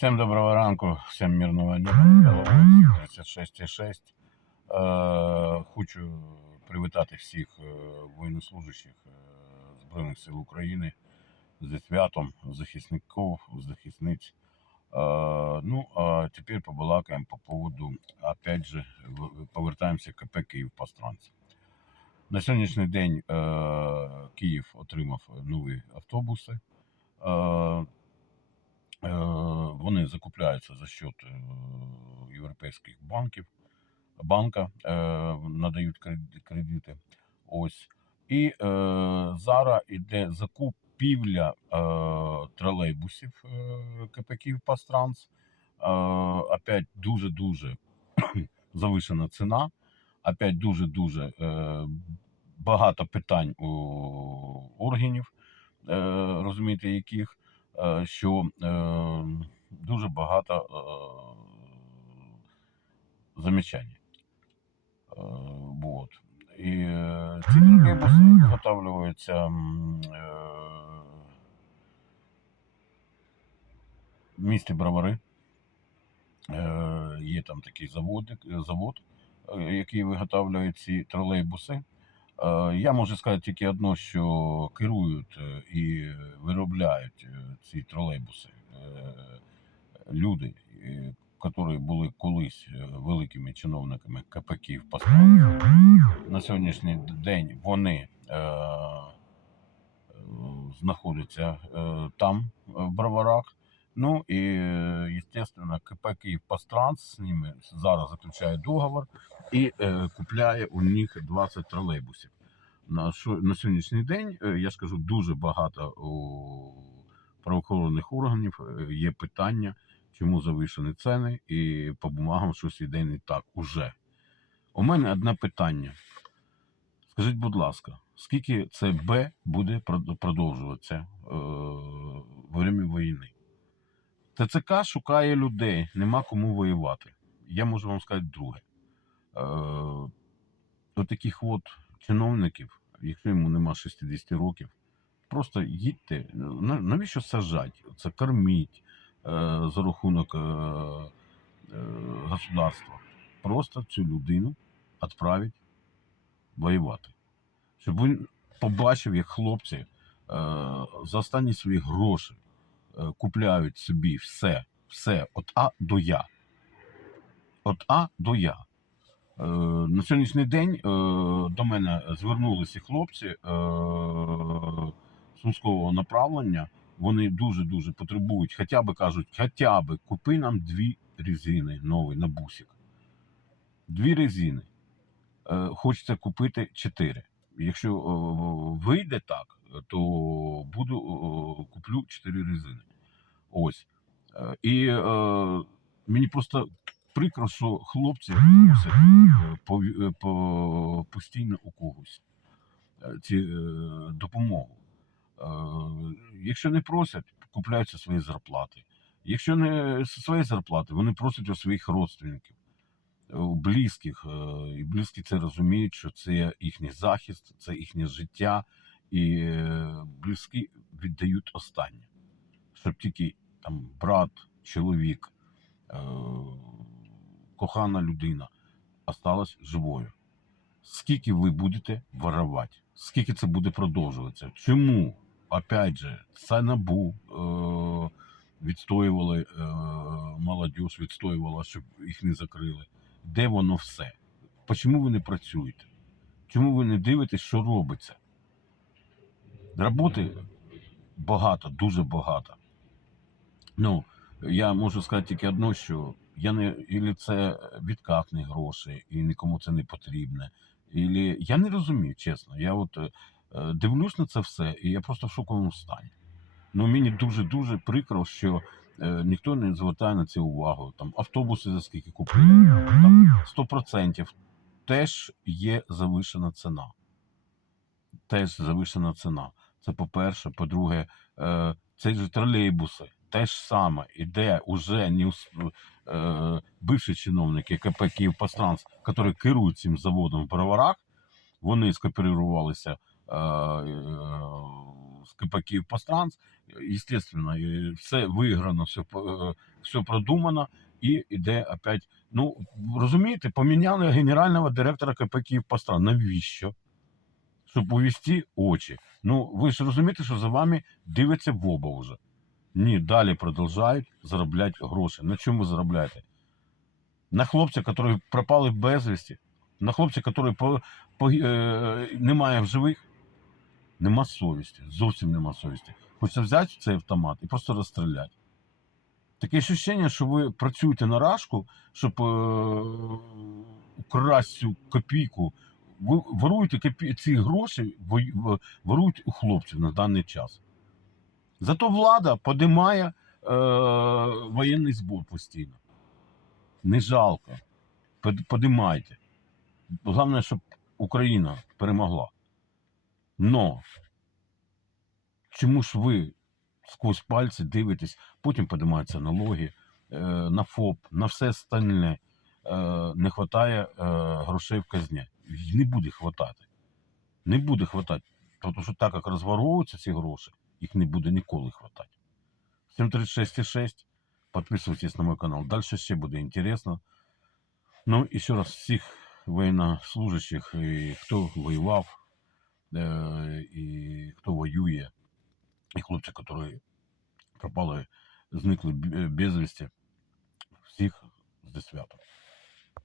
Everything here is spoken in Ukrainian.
Всем доброго ранку, всем мирного неба. 36,6. Е, Хочу привітати всіх е, воєннослужащих е, Збройних сил України зі святом захисників, захисниць. Е, Ну, а тепер побалакаємо по поводу, опять же, повертаємося КП Київ Пастранці. На сьогоднішній день Київ отримав нові автобуси. Е, Вони закупляються за счет е, європейських банків. Банка е, надають кредити. Ось. І зараз іде закупівля тролейбусів КП Київпастранс. Е, опять дуже-дуже завишена ціна. Опять дуже-дуже багато питань у органів, розумієте, яких що е, дуже багато е, замечань. Е, вот. І е, ці тролейбуси виготовлюються е, в місті Бровари. Е, є там такий завод, завод е, який виготовляє ці тролейбуси. Е, Я можу сказати тільки одно, що керують і виробляють е, ці тролейбуси люди, які були колись великими чиновниками КП «Київпастранс». На сьогоднішній день вони знаходяться там, в Броварах. Ну і, е, естественно, КП «Київпастранс» з ними зараз заключає договор і е, купляє у них 20 тролейбусів. На, що, на сьогоднішній день, е, я скажу, дуже багато у правоохоронних органів е, є питання, чому завишені ціни, і по бумагам щось іде не так уже. У мене одне питання. Скажіть, будь ласка, скільки це Б буде продовжуватися е, во время війни? ТЦК шукає людей, нема кому воювати. Я можу вам сказати друге. Е, до таких от чиновників, якщо йому нема 60 років, просто їдьте, навіщо сажати? Це корміть е, за рахунок е, государства. Просто цю людину відправить воювати. Щоб він побачив, як хлопці за останні свої гроші купляють собі все, все від А до Я. Від А до Я. Е, на сьогоднішній день е, до мене звернулися хлопці е, сумського направлення. Вони дуже-дуже потребують, хоча б кажуть, хоча б купи нам дві резини нові на бусик. Дві резини. Е, хочеться купити чотири. Якщо е, вийде так, то буду е, куплю чотири резини. Ось. І е, мені просто прикро, що хлопці просять е, е, по, постійно у когось ці е, допомогу. Е, Якщо не просять, купляються свої зарплати. Якщо не зі своєї зарплати, вони просять у своїх родственників, у близьких. е, І близькі це розуміють, що це їхній захист, це їхнє життя, і е, близькі віддають останнє, щоб тільки там брат, чоловік, е, кохана людина осталась живою. Скільки ви будете воровати? Скільки це буде продовжуватися? Чому? Опять же, це набу е, відстоювали е, відстоювала, щоб їх не закрили. Де воно все? Чому ви не працюєте? Чому ви не дивитесь, що робиться? Роботи багато, дуже багато. Ну, я можу сказати тільки одно, що я не ілі це відкатні гроші, і нікому це не потрібне. Ілі... Я не розумію, чесно. Я от е, дивлюсь на це все, і я просто в шоковому стані. Ну, мені дуже-дуже прикро, що е, ніхто не звертає на це увагу. Там автобуси за скільки купили. Там 100% теж є завишена ціна. Теж завишена ціна. Це по-перше. По-друге, е, це ж тролейбуси. Те ж саме іде уже не е, бивші чиновники КП «Київпастранс», які керують цим заводом в Броварах, вони скооперувалися е, е, з КП «Київпостранс». Естественно, все виграно, все, е, все продумано і йде опять. Ну, розумієте, поміняли генерального директора КП «Київпостранс». Навіщо? Щоб увести очі. Ну, ви ж розумієте, що за вами дивиться в оба вже. Ні, далі продовжують заробляти гроші. На чому заробляєте? На хлопця, які пропали безвісті, на хлопця, який по, по, е, немає в живих, нема совісті, зовсім нема совісті. Хочеться взяти цей автомат і просто розстріляти. Таке відчуття, що ви працюєте на рашку, щоб е, украсть цю копійку. Ви воруєте ці гроші, ворують у хлопців на даний час. Зато влада подимає е, воєнний збор постійно. Не жалко. Подимайте. Головне, щоб Україна перемогла. Но чому ж ви сквозь пальці дивитесь, потім подимаються налоги, е, на ФОП, на все остальне. Е, не вистачає е, грошей в казні. Не буде хватати. Не буде хватати. Тому що так як розворовуються ці гроші, їх не буде ніколи хватати. 736,6. Підписуйтесь на мой канал. Далі ще буде інтересно. Ну і ще раз всіх воєннослужащих, і хто воював, е, і хто воює, і хлопці, які пропали, зникли б- безвісті, всіх зі святом.